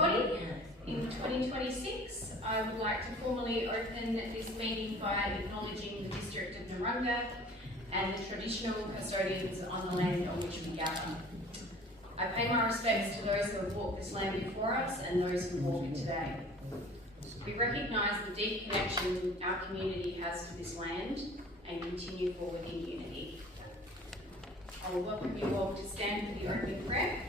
everybody. In 2026, I would like to formally open this meeting by acknowledging the District of Narungga and the traditional custodians on the land on which we gather. I pay my respects to those who have walked this land before us and those who walk it today. We recognise the deep connection our community has to this land and continue forward in unity. I will welcome you all to stand for the opening prayer.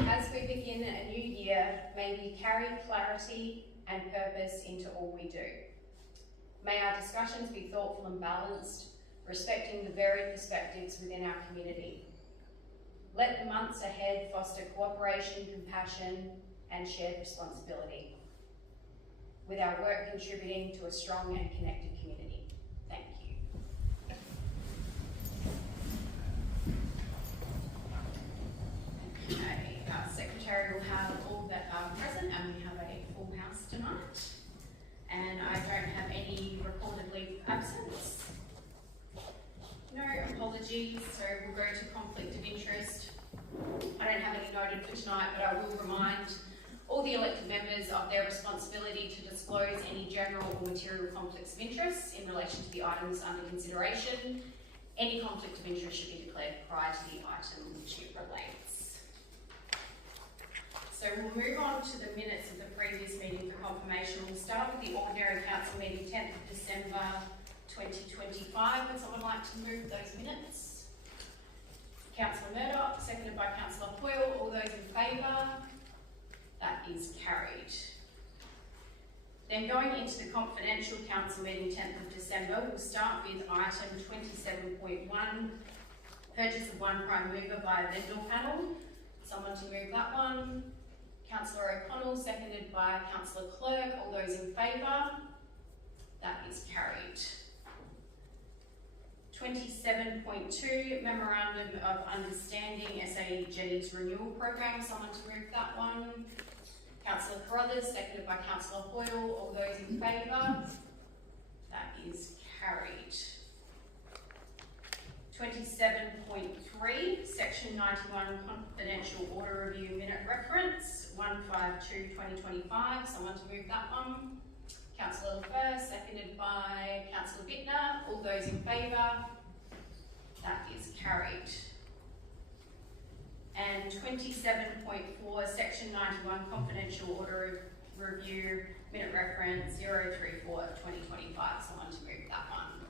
As we begin a new year, may we carry clarity and purpose into all we do. May our discussions be thoughtful and balanced, respecting the varied perspectives within our community. Let the months ahead foster cooperation, compassion, and shared responsibility, with our work contributing to a strong and connected community. Thank you. Okay, our secretary will have all that are present, and we have a full house tonight. And I don't have any recorded leave of absence. No apologies, so we'll go to conflict of interest. I don't have any noted for tonight, but I will remind all the elected members of their responsibility to disclose any general or material conflicts of interest in relation to the items under consideration. Any conflict of interest should be declared prior to the item which it relates. So we'll move on to the minutes of the previous meeting for confirmation. We'll start with the ordinary council meeting 10th of December 2025. Would someone like to move those minutes? Councillor Murdoch, seconded by Councillor Hoyle. All those in favour? That is carried. Then going into the confidential council meeting 10th of December, we'll start with item 27.1, purchase of one prime mover by a vendor panel. Someone to move that one. Councillor O'Connell, seconded by Councillor Clerk. All those in favour? That is carried. 27.2, Memorandum of Understanding SA Jetties Renewal Program. Someone to move that one. Councillor Carruthers, seconded by Councillor Hoyle. All those in favour? That is carried. 27.3, Section 91 Confidential Order Review Minute Reference 152/2025. Someone to move that one. Councillor Lefebvre, seconded by Councillor Bittner. All those in favour? That is carried. And 27.4, Section 91 Confidential Order Review Minute Reference 034/2025. Someone to move that one.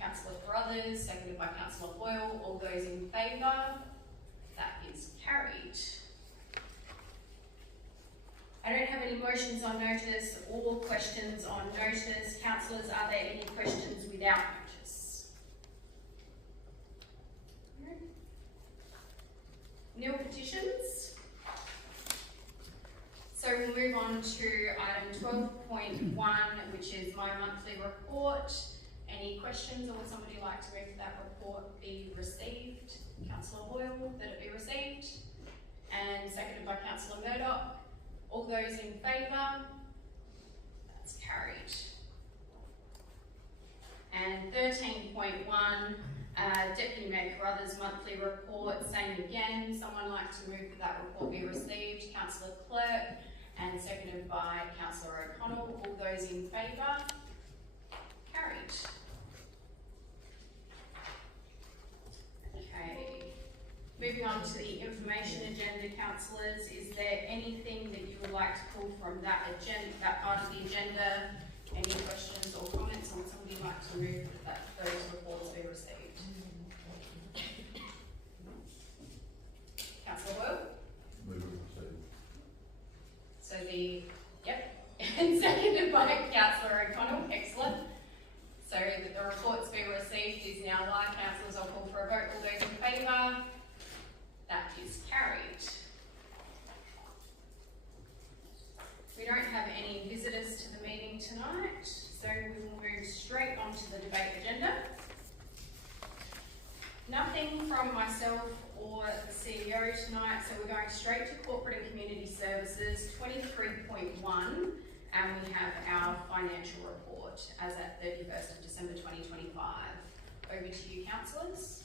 Councillor Carruthers, seconded by Councillor Hoyle. All those in favour? That is carried. I don't have any motions on notice or questions on notice. Councillors, are there any questions without notice? No. Nil petitions. So we'll move on to item 12.1, which is my monthly report. Any questions, or would somebody like to move that report be received? Councillor Hoyle, that it be received. And seconded by Councillor Murdoch. All those in favour? That's carried. And 13.1, Deputy Mayor Carruthers' monthly report, same again. Someone like to move that that report be received? Councillor Clerk, and seconded by Councillor O'Connell. All those in favour? Carried. Okay. Moving on to the information agenda, councillors, is there anything that you would like to pull from that agenda, that part of the agenda? Any questions or comments, or would somebody like to move that those reports be received? Councillor Hoyle? Move it received. So and seconded by Councillor O'Connell. Excellent. So that the reports be received is now live. Councillors, I'll call for a vote. All those in favour? That is carried. We don't have any visitors to the meeting tonight, so we will move straight on to the debate agenda. Nothing from myself or the CEO tonight, so we're going straight to Corporate and Community Services 23.1, and we have our financial report as at 31st of December 2025. Over to you, councillors.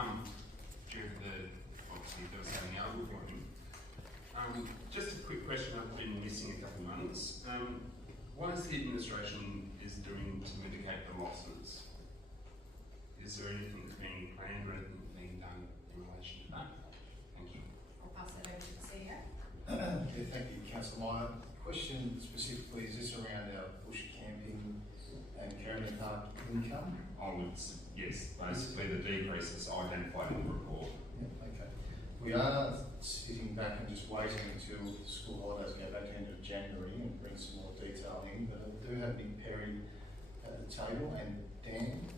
come during obviously there was having our one. Just a quick question, I've been missing a couple of months. What is the administration is doing to mitigate the losses? Is there anything that's being planned or anything being done in relation to that? Thank you. I'll pass that over to the CEO. Yeah, thank you, Councillor Meyer. Question specifically, is this around our bush camping and caravan park income? Yes, basically the decreases identified in the report. Yeah, okay. We are sitting back and just waiting until the school holidays go back end of January and bring some more detail in, but I do have Nick Perry at the table and Dan.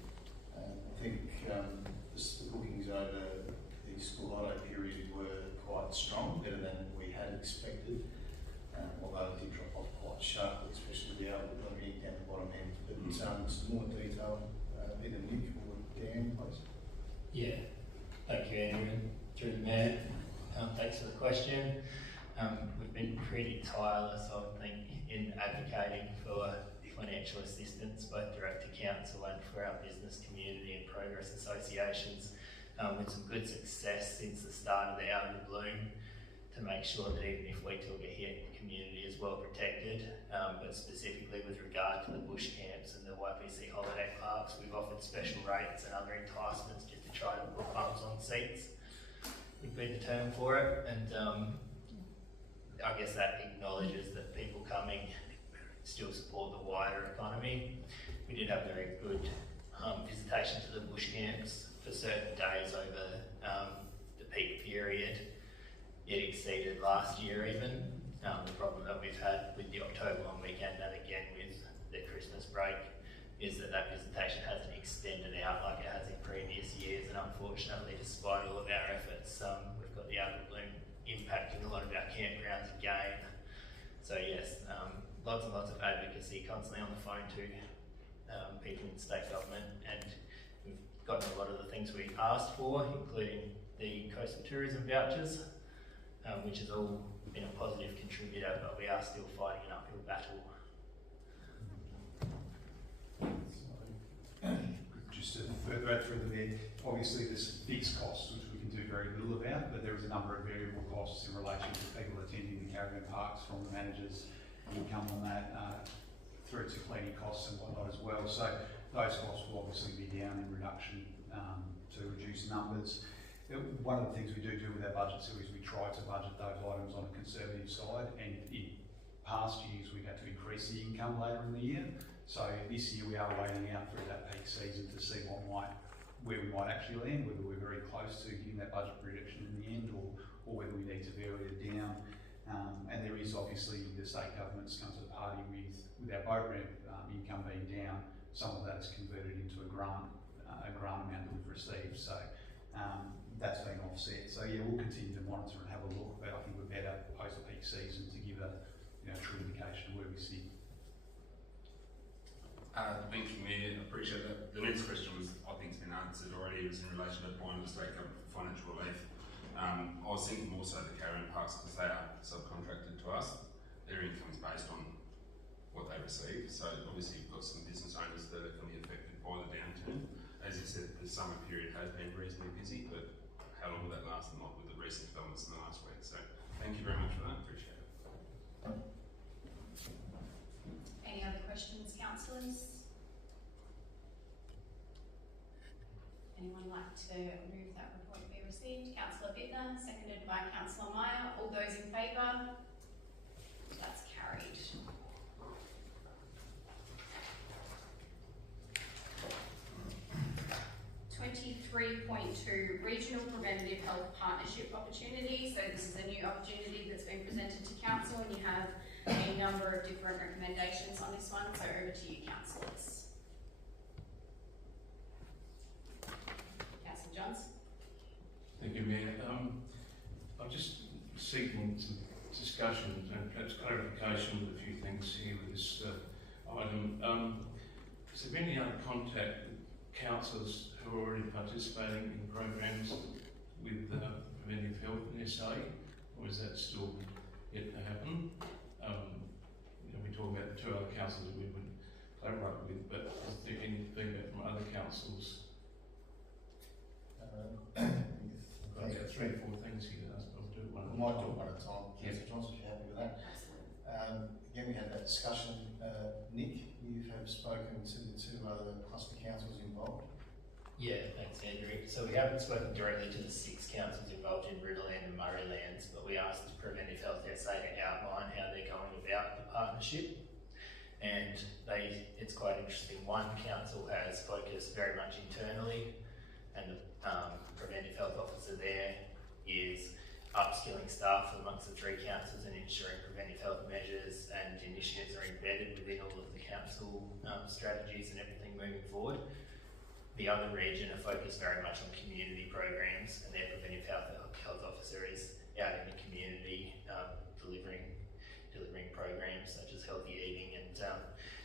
I think the bookings over the school holiday period were quite strong, better than we had expected, although it did drop off quite sharply, especially the outlook down the bottom end. But some more detail, either Nick or Dan, please. Yeah, thank you, Andrew, and through the Mayor. Thanks for the question. We've been pretty tireless, I think, in advocating for financial assistance, both direct to council and for our business community and progress associations, with some good success since the start of the Out of the Bloom, to make sure that even if we took a hit, the community is well protected, but specifically with regard to the bush camps and the YPC holiday parks, we've offered special rates and other enticements just to try to put bums on seats, would be the term for it. And I guess that acknowledges that people coming still support the wider economy. We did have very good visitation to the bush camps for certain days over the peak period. It exceeded last year even. The problem that we've had with the October long weekend and again with the Christmas break is that that visitation hasn't extended out like it has in previous years, and unfortunately, despite all of our efforts, we've got the Out of the Bloom impacting a lot of our campgrounds again. So yes, lots and lots of advocacy, constantly on the phone to people in state government, and we've gotten a lot of the things we asked for, including the coastal tourism vouchers, which has all been a positive contributor, but we are still fighting an uphill battle. Just to further add through there, obviously there's fixed costs which we can do very little about, but there is a number of variable costs in relation to people attending the caravan parks, from the managers' income on that, through to cleaning costs and whatnot as well. So those costs will obviously be down in reduction to reduce numbers. One of the things we do with our budget is we try to budget those items on a conservative side, and in past years we've had to increase the income later in the year. So this year we are waiting out through that peak season to see where we might actually land, whether we're very close to hitting that budget projection in the end, or whether we need to vary it down. And there is obviously the state government's come to the party with our boat ramp income being down. Some of that is converted into a grant amount that we've received. So that's been offset. So yeah, we'll continue to monitor and have a look, but I think we're better post the peak season to give a true indication of where we sit. Thank you, Mayor. I appreciate that. The next question was, I think, it's been answered already. It was in relation to applying to the state government for financial relief. I was thinking more so the caravan parks, because they are subcontracted to us. Their income is based on what they receive. So obviously you've got some business owners that are going to be affected by the downturn. As you said, the summer period has been reasonably busy, but how long will that last, and not with the recent developments in the last week? So thank you very much for that. Appreciate it. Any other questions, councillors? Anyone like to move that report be received? Councillor Bittner, seconded by Councillor Meyer. All those in favour? That's carried. .2 Regional Preventative Health Partnership Opportunity. So this is a new opportunity that's been presented to council, and you have a number of different recommendations on this one. So over to you, councillors. Councillor Johns. Thank you, Mayor. I'm just seeking some discussion and perhaps clarification with a few things here with this item. Has there been any other contact with councillors who are already participating in programs with preventive health in SA, or is that still yet to happen? We talk about the two other councils that we would collaborate with, but is there any feedback from other councils? discussion. Nick, you have spoken to the two other cluster councils involved. Yeah, thanks Andrew. So we haven't spoken directly to the 6 councils involved in Riverland and Murraylands, but we asked Preventive Health SA to outline how they're going about the partnership. And it's quite interesting. One council has focused very much internally, and the Preventive Health Officer there is upskilling staff amongst the 3 councils and ensuring preventive health measures and initiatives are embedded within all of the council strategies and everything moving forward. The other region are focused very much on community programs, and their Preventive Health Officer is out in the community delivering programs such as healthy eating and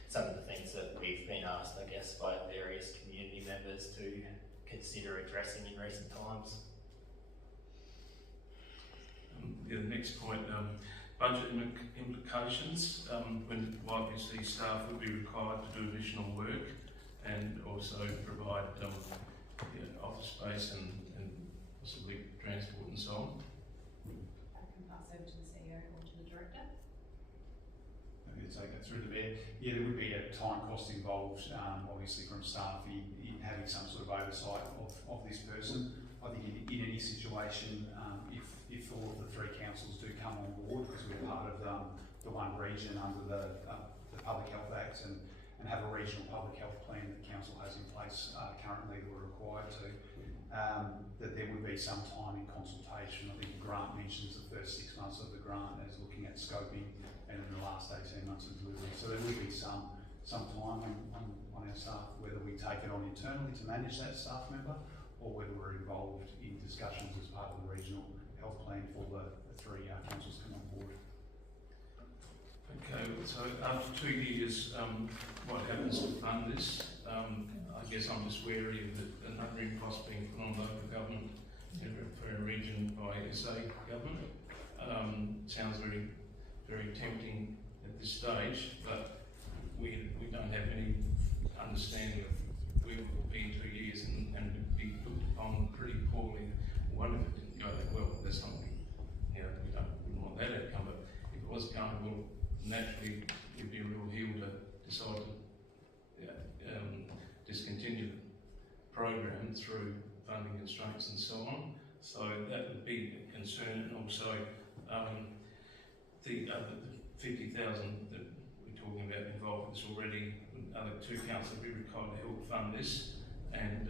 some of the things that we've been asked, I guess, by various community members to consider addressing in recent times. The next point, budget implications, when obviously staff will be required to do additional work and also provide office space and possibly transport and so on. I can pass over to the CEO or to the Director. Maybe to take that through the bed. Yeah, there would be a time cost involved, obviously from staff in having some sort of oversight of this person. I think in any situation, if all of the 3 councils do come on board, because we're part of the one region under the Public Health Act and have a regional public health plan that council has in place currently, that we're required to, that there would be some time in consultation. I think the grant mentions the first 6 months of the grant as looking at scoping, and in the last 18 months of delivery. So there would be some time on our staff, whether we take it on internally to manage that staff member, or whether we're involved in discussions as part of the regional health plan for the 3 councils come on board. Okay, so after 2 years, what happens to fund this? I guess I'm just wary of the numbering cost being put on local government for a region by SA government. Sounds very, very tempting at this stage, but we don't have any understanding of where we will be in 2 years and be looked upon pretty poorly. One, if it didn't go that well, that's something, we wouldn't want that outcome, but if it was going well, naturally it'd be a real heel to decide to discontinue the program through funding constraints and so on. So that would be a concern, and also the 50,000 that we're talking about involved with this already. Other 2 councils will be required to help fund this, and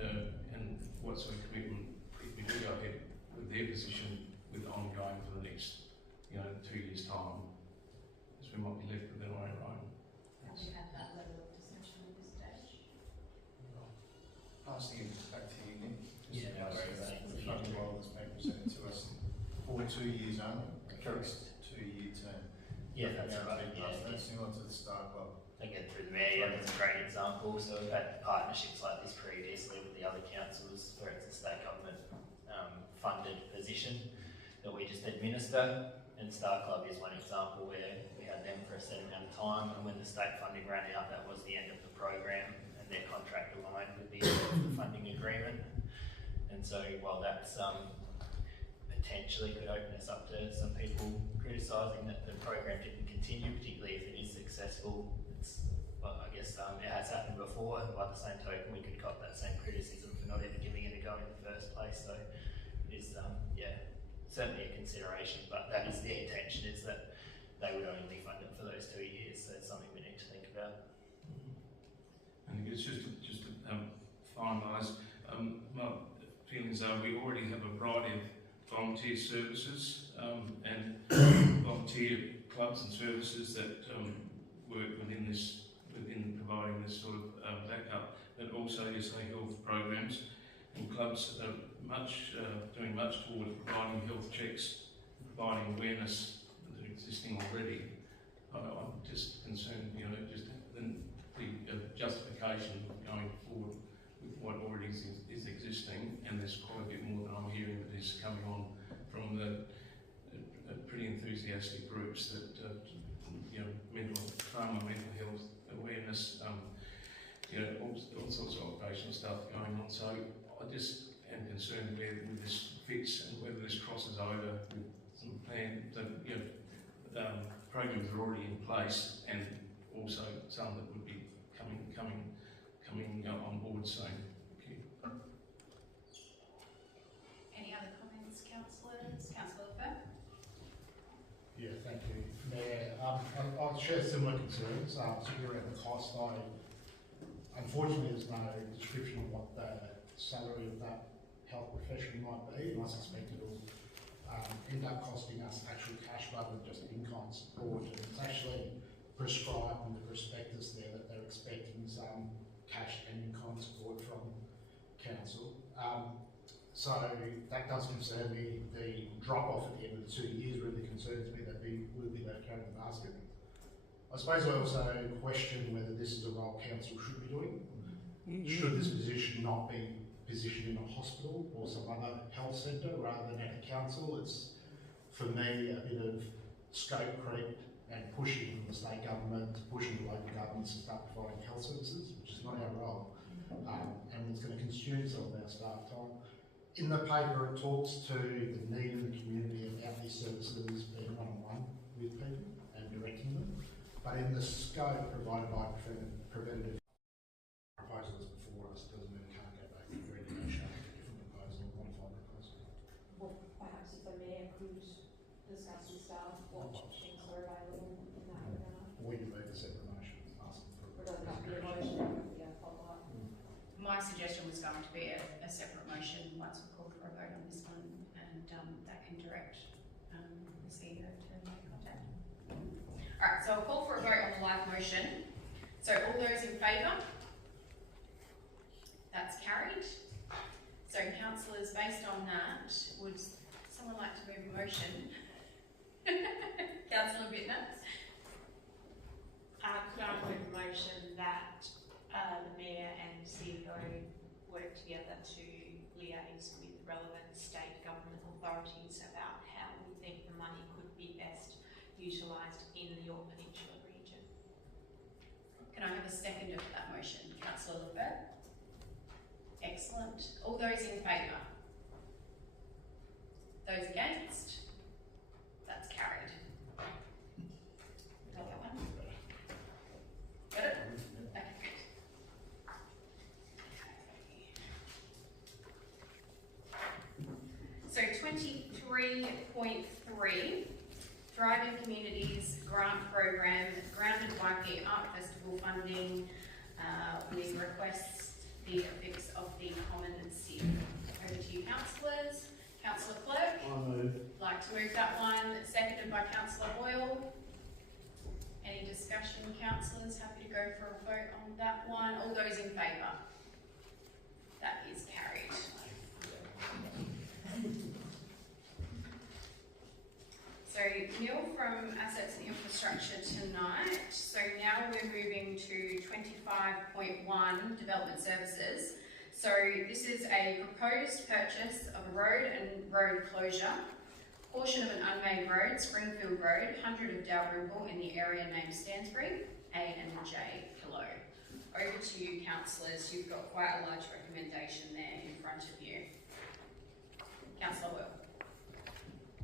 what sort of commitment if we do go ahead with their position with ongoing for the next 2 years time, because we might be left with our own. Have you had that level of discussion at this stage? Passing it back to you, Nick. Yeah, no worries. The funding model that's been presented to us for 2 years only. Correct. 2-year term. Yeah, that's right. That's similar to the Star Club. Again, through the mayor, that's a great example. So we've had partnerships like this previously with the other councils where it's a state government funded position that we just administer. And Star Club is one example where we had them for a set amount of time, and when the state funding ran out, that was the end of the program, and their contract aligned with the end of the funding agreement. And so while that's potentially could open us up to some people criticising that the program didn't continue, particularly if it is successful, I guess it has happened before, and by the same token we could cop that same criticism for not ever giving it a go in the first place. So it is certainly a consideration, but that is the intention, is that they would only fund it for those 2 years. So it's something we need to think about. And I guess just to finalise, my feelings are we already have a variety of volunteer services and volunteer clubs and services that work within providing this sort of backup, but also SA health programs, and clubs are doing much towards providing health checks, providing awareness that are existing already. I'm just concerned, just the justification going forward with what already is existing, and there's quite a bit more that I'm hearing that is coming on from the pretty enthusiastic groups that mental trauma, mental health awareness, all sorts of occupational stuff going on. So I just am concerned where this fits and whether this crosses over with some programs that are already in place and also some that would be coming on board soon. Thank you. Any other comments, councillors? Councillor Firth? Yeah, thank you, Mayor. I'll share similar concerns, particularly around the cost. Unfortunately, there's no description of what the salary of that health professional might be, and I suspect it'll end up costing us actual cash rather than just in-kind support. And it's actually prescribed in the prospectus there that they're expecting some cash and in-kind support from council. So that does concern me. The drop-off at the end of the 2 years really concerns me that we will be that carrying the basket. I suppose I also question whether this is a role council should be doing. Should this position not be positioned in a hospital or some other health centre rather than at a council? It's, for me, a bit of scope creep and pushing from the state government, pushing the local governments to start providing health services, which is not our role. And it's going to consume some of our staff time. In the paper, it talks to the need in the community about these services being one-on-one with people and directing them. But in the scope provided by preventative proposals before us, doesn't mean we can't go back and renegotiate a different proposal, a modified proposal. Well, perhaps if the Mayor could discuss with staff what options are available in that regard. Or you make a separate motion asking for Whether that be a motion or be a follow-up. My suggestion was going to be a separate motion once we called for a vote on this one, and that can direct the CEO to make contact. Alright, so I'll call for a vote on the live motion. So all those in favour? That's carried. So councillors, based on that, would someone like to move a motion? Councillor Bittner? Could I move a motion that the Mayor and CEO work together to liaise with relevant state government authorities about how we think the money could be best utilised in the Yorke Peninsula region? Can I have a seconder for that motion? Councillor Lefebvre? Excellent. All those in favour? Those against? That's carried. Got that one? Got it? Okay, good. So 23.3, Thriving Communities Grant Program, Grounded Waikiki Art Festival funding. We request the affix of the common seal. Over to you, councillors. Councillor Clerk? I move. Like to move that one, seconded by Councillor Boyle. Any discussion, councillors? Happy to go for a vote on that one. All those in favour? That is carried. So nil from assets and infrastructure tonight. So now we're moving to 25.1 development services. So this is a proposed purchase of a road and road closure, portion of an unmade road, Springfield Road, 100 of Dalrymple in the area named Stansbury, A and J below. Over to you, councillors. You've got quite a large recommendation there in front of you. Councillor Will.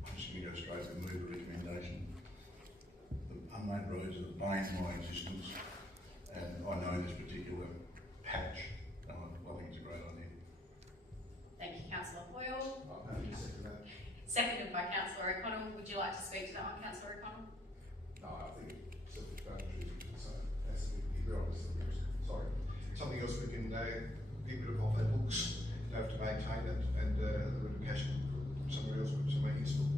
I'm just going to go straight and move the recommendation. The unmade roads are the bane of my existence, and I know this particular patch, and I think it's a great idea. Thank you, Councillor Boyle. I'm happy to second that. Seconded by Councillor O'Connell. Would you like to speak to that one, Councillor O'Connell? No, I think it's self-explanatory, so that's the obvious. Sorry. Something else we can get rid of off our books, don't have to maintain it, and a little bit of cash somewhere else, somewhere useful.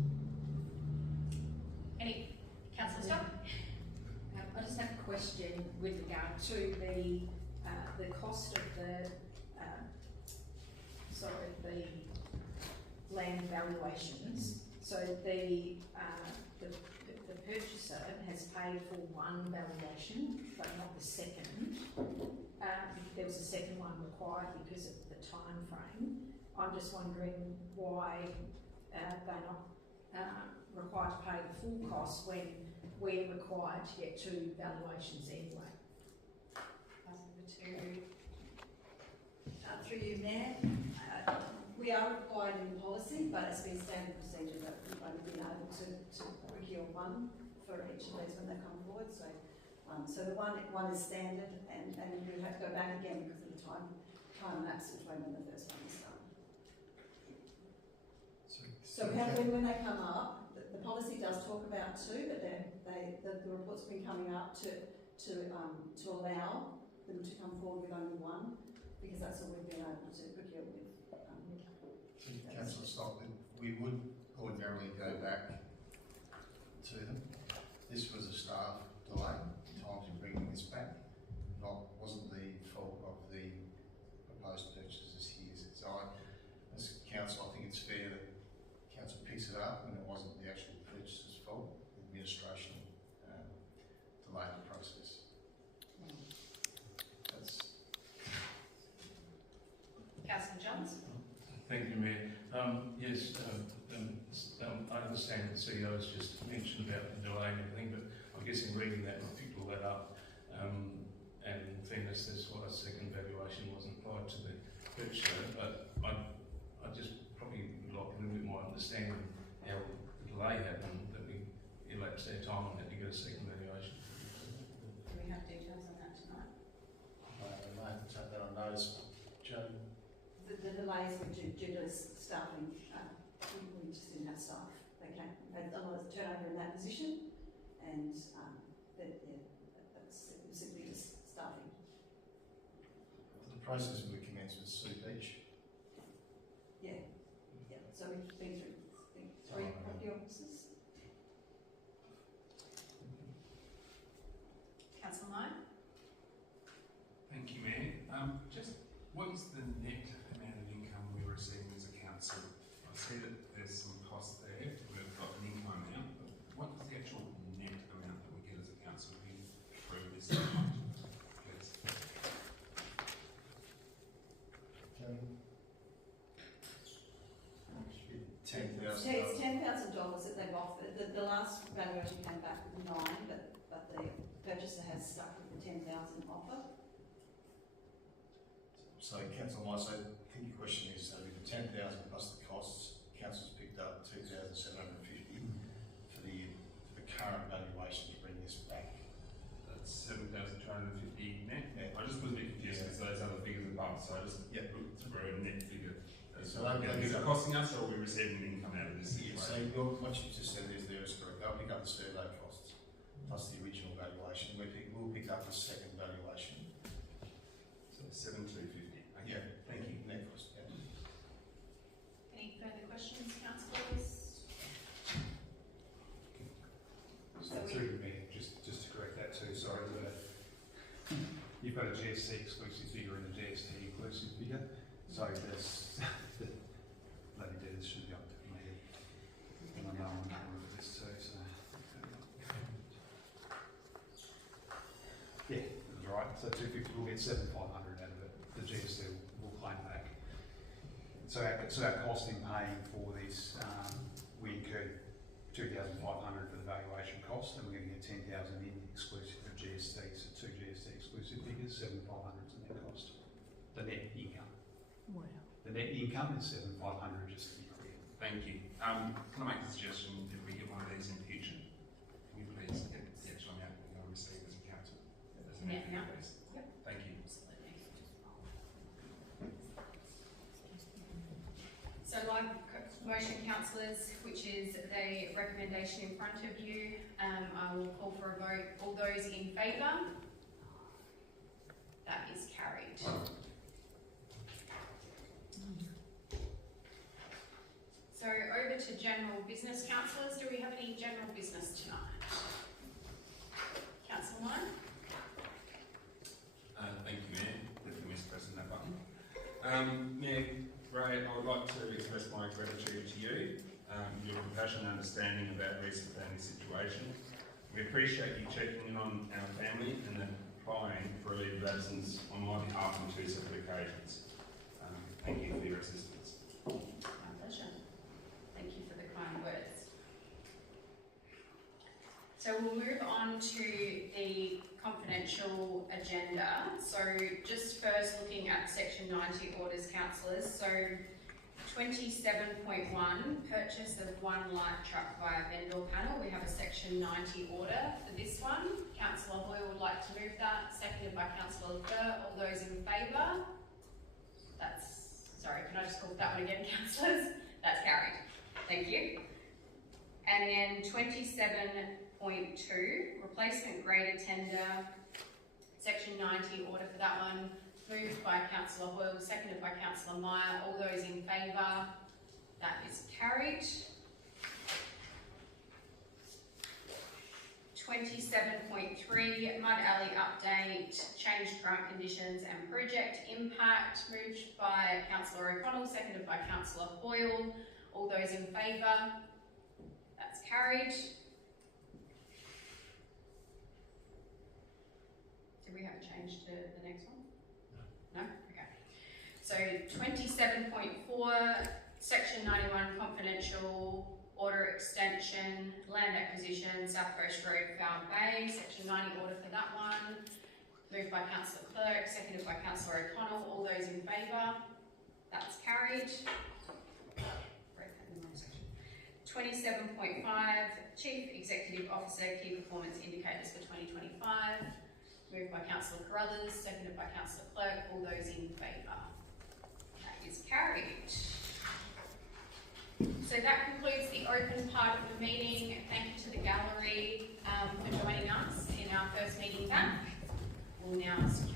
Any? Councillor Stock? I just have a question with regard to the cost of the land valuations. So the purchaser has paid for one valuation, but not the second. There was a second one required because of the time frame. I'm just wondering why they're not required to pay the full cost when we're required to get two valuations anyway. Over to Through you, Mayor. We are required in policy, but it's been standard procedure that we've only been able to procure one for each of these when they come forward. So So the one is standard, and you have to go back again because of the time lapse between when the first one is done. So when they come up, the policy does talk about two, but the report's been coming up to allow them to come forward with only one, because that's all we've been able to procure with. Councillor Stockton, we would ordinarily go back to them. This was a staff delay, time in bringing this back. Wasn't the fault of the proposed purchasers here. So as council, I think it's fair that council picks it up when it wasn't the actual purchaser's fault. The administration delayed the process. Councillor Johns? Thank you, Mayor. Yes, I understand the CEO has just mentioned about the delay and everything, but I guess in reading that, I picked all that up. And in fairness, that's why a second valuation wasn't applied to the purchaser. But I just probably would like a little bit more understanding how the delay happened, that we elapsed our time and had to get a second valuation. Do we have details on that tonight? I have to take that on notice. Joe? The delays were due to staffing. We just didn't have staff. They had a lot of turnover in that position, and that's simply just staffing. The process would commence with Sue Beach. Yeah. So we've been through three property officers. Councillor Nye? Thank you, Mayor. Just what is the net amount of income we're receiving as a council? I see that there's some cost there. We've got an income amount, but what is the actual net amount that we get as a council through this? Please. It's $10,000 that they've offered. The last valuation came back with 9, but the purchaser has stuck with the 10,000 offer. So councillor Mice, I think your question is, so with the 10,000 plus the costs, council's picked up 2,750 for the current valuation to bring this back. That's 7,250 net. Net. I just was a bit confused because those other figures above, so I just looked for a net figure. So is it costing us, or are we receiving an income out of this? So what you just said is there is correct. They'll pick up the survey costs plus the original valuation. We'll pick up the second valuation. So 7,250. Okay. Yeah. Thank you. Net cost. Yeah. Any further questions, councillors? Through me, just to correct that too, sorry, you've got a GST exclusive figure and a GST inclusive figure, so there's, the lady debtors should be up to me, and I know I'm going to look at this too, so. Yeah, that's right, so 250, we'll get 7,500 out of it, the GST will claim back. So our cost in paying for this, we incurred 2,500 for the valuation cost, and we're going to get 10,000 in exclusive of GST, so 2 GST exclusive figures, 7,500 is the net cost. The net income. Wow. The net income is 7,500, just to be clear. Thank you. Can I make a suggestion? If we get one of these in future, can we please get the actual amount we're going to receive as a council? As a Net amount? please. Yep. Thank you. Absolutely. So like motion councillors, which is the recommendation in front of you, I will call for a vote. All those in favour? That is carried. So over to general business, councillors. Do we have any general business tonight? Councillor Nye? Thank you, Mayor. Definitely mispressing that button. Mayor Ray, I would like to express my gratitude to you, your compassion and understanding about recent family situation. We appreciate you checking in on our family and then applying for a leave of absence on my behalf on 2 separate occasions. Thank you for your assistance. My pleasure. Thank you for the kind words. So we'll move on to the confidential agenda. So just first looking at section 90 orders, councillors. So 27.1, purchase of one light truck via vendor panel. We have a section 90 order for this one. Councillor Hoyle would like to move that, seconded by Councillor Burr. All those in favour? Sorry, can I just call that one again, councillors? That's carried. Thank you. And then 27.2, replacement grader tender, section 90 order for that one. Moved by Councillor Hoyle, seconded by Councillor Meyer. All those in favour? That is carried. 27.3, Mud Alley update, changed grant conditions and project impact. Moved by Councillor O'Connell, seconded by Councillor Hoyle. All those in favour? That's carried. Did we have a change to the next one? No? Okay. So 27.4, section 91, confidential order extension, land acquisition, South Coast Road, Foul Bay, section 90 order for that one. Moved by Councillor Clerk, seconded by Councillor O'Connell. All those in favour? That's carried. 27.5, Chief Executive Officer, Key Performance Indicators for 2025. Moved by Councillor Carruthers, seconded by Councillor Clerk. All those in favour? That is carried. So that concludes the open part of the meeting. Thank you to the gallery for joining us in our first meeting back. We'll now secure